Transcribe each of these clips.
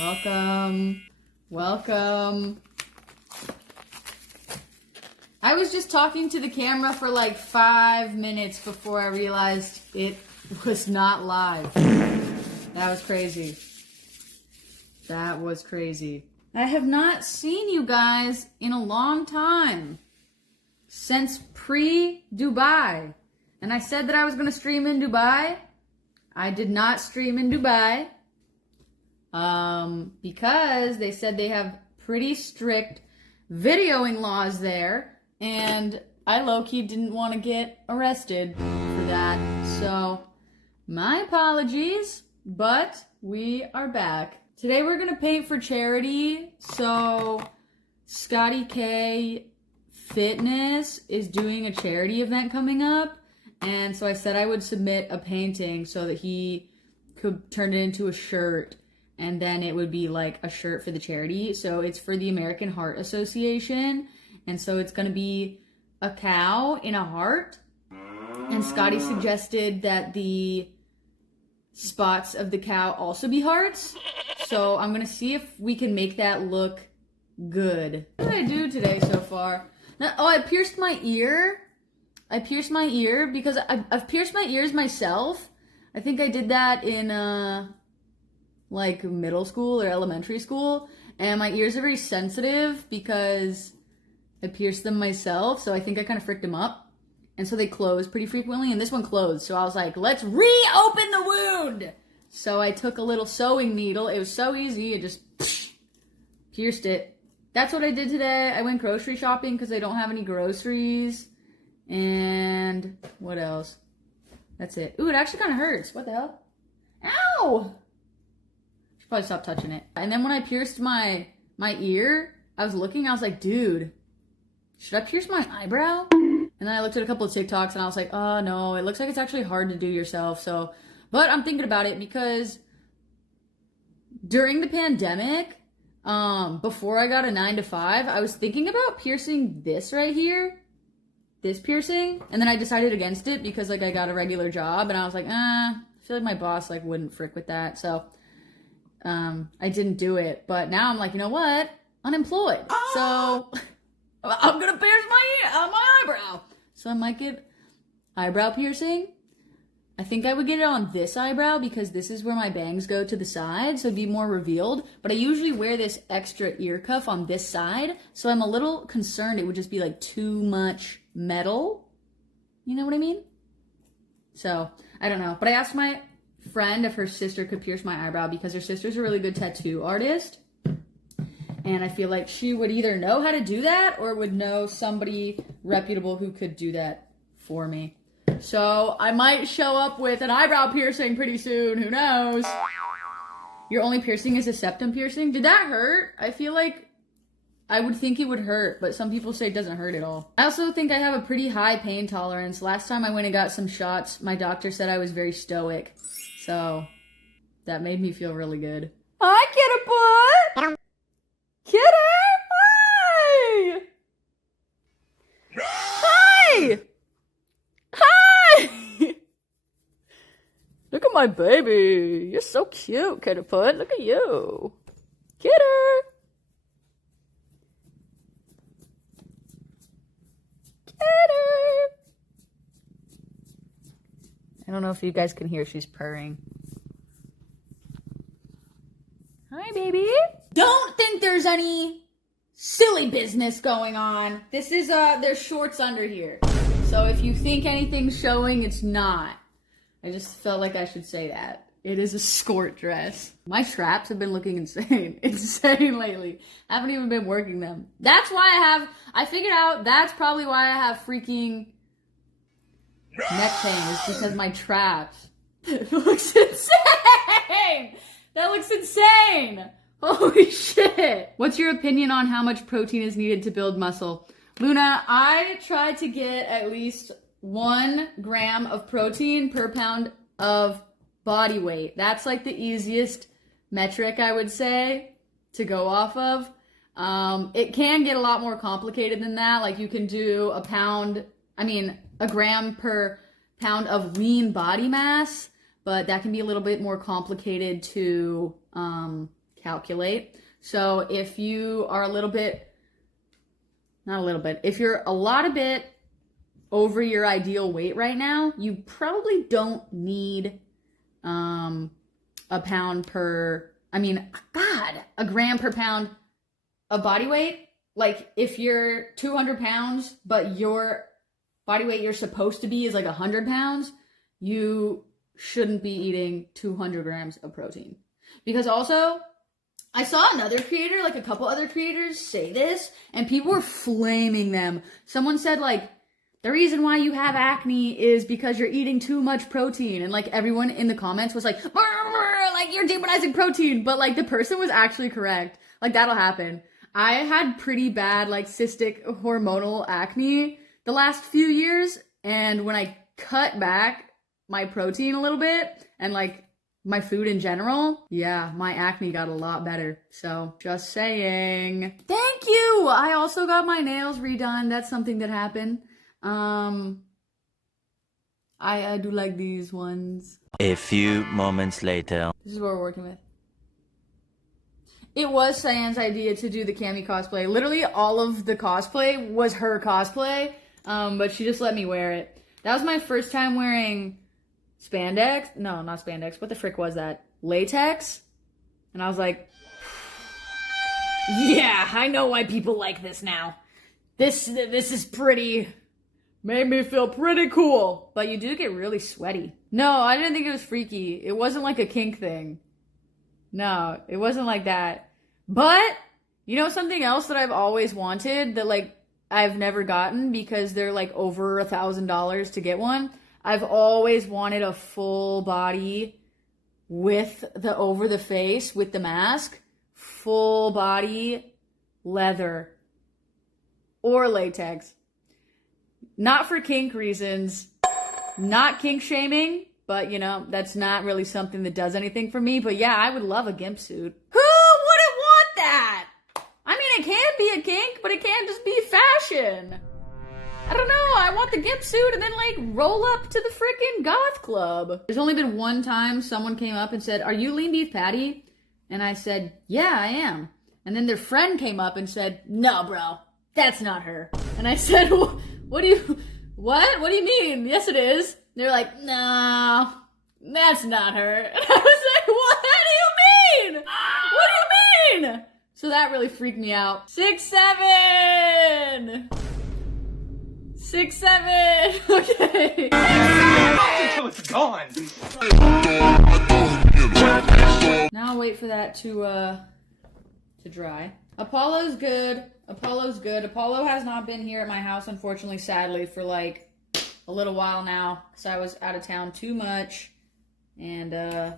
Welcome. Welcome. I was just talking to the camera for like 5 minutes before I realized it was not live. That was crazy. That was crazy. I have not seen you guys in a long time. Since pre-Dubai. And I said that I was going to stream in Dubai. I did not stream in Dubai. Because they said they have pretty strict videoing laws there. And I low-key didn't want to get arrested for that. So, my apologies. But we are back. Today we're going to paint for charity. So, Scotty K Fitness is doing a charity event coming up. And so I said I would submit a painting so that he could turn it into a shirt. And then it would be like a shirt for the charity. So it's for the American Heart Association. And so it's going to be a cow in a heart. And Scotty suggested that the spots of the cow also be hearts. So I'm going to see if we can make that look good. What did I do today so far? Oh, I pierced my ear. I pierced my ear because I've pierced my ears myself. I think I did that in like middle school or elementary school. And my ears are very sensitive because I pierced them myself. So I think I kind of fricked them up. And so they close pretty frequently. And this one closed. So I was like, let's reopen the wound. So I took a little sewing needle. It was so easy. It just pierced it. That's what I did today. I went grocery shopping because I don't have any groceries. And what else? That's it. Ooh, it actually kind of hurts. What the hell? Ow! Should probably stop touching it. And then when I pierced my ear, I was looking, I was like, dude, should I pierce my eyebrow? And then I looked at a couple of TikToks and I was like, oh no, it looks like it's actually hard to do yourself. So, but I'm thinking about it because during the pandemic, before I got a 9-to-5, I was thinking about piercing this right here. This piercing. And then I decided against it because like I got a regular job and I was like, I feel like my boss like wouldn't frick with that. So, I didn't do it. But now I'm like, you know what? Unemployed. So I'm gonna pierce my eyebrow. So I might get eyebrow piercing. I think I would get it on this eyebrow because this is where my bangs go to the side, so it'd be more revealed. But I usually wear this extra ear cuff on this side, so I'm a little concerned it would just be like too much metal. You know what I mean? So, I don't know. But I asked my friend if her sister could pierce my eyebrow because her sister's a really good tattoo artist. And I feel like she would either know how to do that or would know somebody reputable who could do that for me. So I might show up with an eyebrow piercing pretty soon. Who knows? Your only piercing is a septum piercing? Did that hurt? I feel like I would think it would hurt, but some people say it doesn't hurt at all. I also think I have a pretty high pain tolerance. Last time I went and got some shots, my doctor said I was very stoic. So that made me feel really good. Hi, Kitty Boy! Kitty! Hi! Hi! Hi! Look at my baby. You're so cute, Kitty Put. Look at you. Kidder! Kidder! I don't know if you guys can hear, she's purring. Hi, baby. Don't think there's any silly business going on. This is, there's shorts under here. So if you think anything's showing, it's not. I just felt like I should say that. It is a skirt dress. My straps have been looking insane. Insane lately. I haven't even been working them. That's why I figured out that's probably why I have freaking neck pain, is because my traps. It looks insane! That looks insane! Holy shit! What's your opinion on how much protein is needed to build muscle? Luna, I try to get at least 1 gram of protein per pound of body weight. That's like the easiest metric I would say to go off of. It can get a lot more complicated than that. Like you can do a gram per pound of lean body mass, but that can be a little bit more complicated to calculate. So if you are if you're a lot of bit over your ideal weight right now, you probably don't need a gram per pound of body weight. Like if you're 200 pounds, but your body weight you're supposed to be is like 100 pounds, you shouldn't be eating 200 grams of protein. Because also, I saw another creator, like a couple other creators say this, and people were flaming them. Someone said like, the reason why you have acne is because you're eating too much protein. And like everyone in the comments was like, like you're demonizing protein. But like the person was actually correct. Like that'll happen. I had pretty bad like cystic hormonal acne the last few years. And when I cut back my protein a little bit and like my food in general, yeah, my acne got a lot better. So just saying. Thank you. I also got my nails redone. That's something that happened. I do like these ones. A few moments later. This is what we're working with. It was Cyan's idea to do the Cammy cosplay. Literally all of the cosplay was her cosplay, but she just let me wear it. That was my first time wearing spandex. No, not spandex. What the frick was that? Latex? And I was like, yeah, I know why people like this now. This is pretty... Made me feel pretty cool. But you do get really sweaty. No, I didn't think it was freaky. It wasn't like a kink thing. No, it wasn't like that. But, you know something else that I've always wanted that like I've never gotten because they're like over $1,000 to get one? I've always wanted a full body with the over the face, with the mask. Full body leather. Or latex. Not for kink reasons, not kink shaming, but you know, that's not really something that does anything for me. But yeah, I would love a gimp suit. Who wouldn't want that? I mean, it can be a kink, but it can't just be fashion. I don't know, I want the gimp suit and then like roll up to the frickin' goth club. There's only been one time someone came up and said, "Are you Lean Beef Patty?" And I said, "Yeah, I am." And then their friend came up and said, "No, bro, that's not her." And I said, What do you mean? Yes, it is. They're like, no, that's not her. And I was like, what do you mean? What do you mean? So that really freaked me out. 6'7". 6'7". Okay. Until it's gone. Now I'll wait for that to dry. Apollo's good. Apollo has not been here at my house, unfortunately, sadly, for like a little while now, because I was out of town too much. And I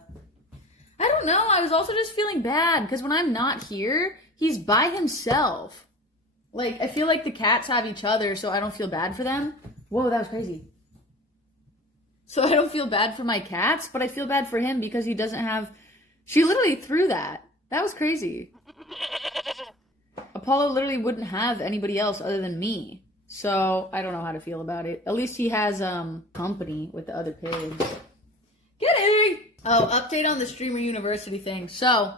don't know, I was also just feeling bad, because when I'm not here, he's by himself. Like, I feel like the cats have each other, so I don't feel bad for them. Whoa, that was crazy. So I don't feel bad for my cats, but I feel bad for him because he doesn't have... She literally threw that. That was crazy. Apollo literally wouldn't have anybody else other than me. So, I don't know how to feel about it. At least he has, company with the other pigs. Kidding! Oh, update on the Streamer University thing. So,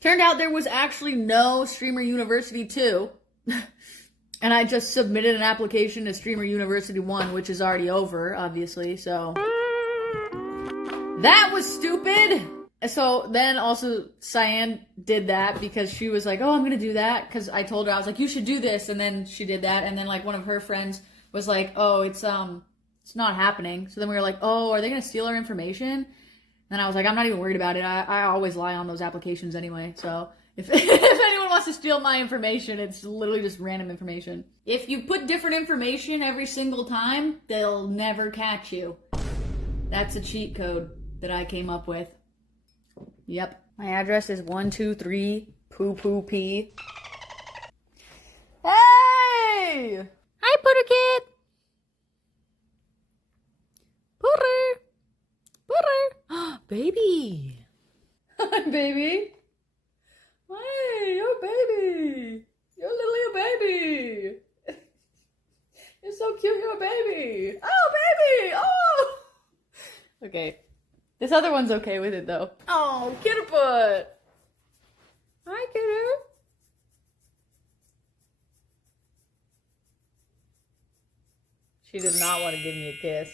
turned out there was actually no Streamer University 2. And I just submitted an application to Streamer University 1, which is already over, obviously, so... That was stupid! So then also Cyan did that because she was like, oh, I'm going to do that. Because I told her, I was like, you should do this. And then she did that. And then like one of her friends was like, oh, it's not happening. So then we were like, oh, are they going to steal our information? And I was like, I'm not even worried about it. I always lie on those applications anyway. So if anyone wants to steal my information, it's literally just random information. If you put different information every single time, they'll never catch you. That's a cheat code that I came up with. Yep. My address is 123 Poo Poo P. Hey! Hi, Putterkit! Putter! Putter! Baby! Hi, baby! Hey, you're a baby! You're literally a baby! You're so cute, you're a baby! Oh, baby! Oh! Okay. This other one's okay with it, though. Oh, Kitterbutt! She does not want to give me a kiss.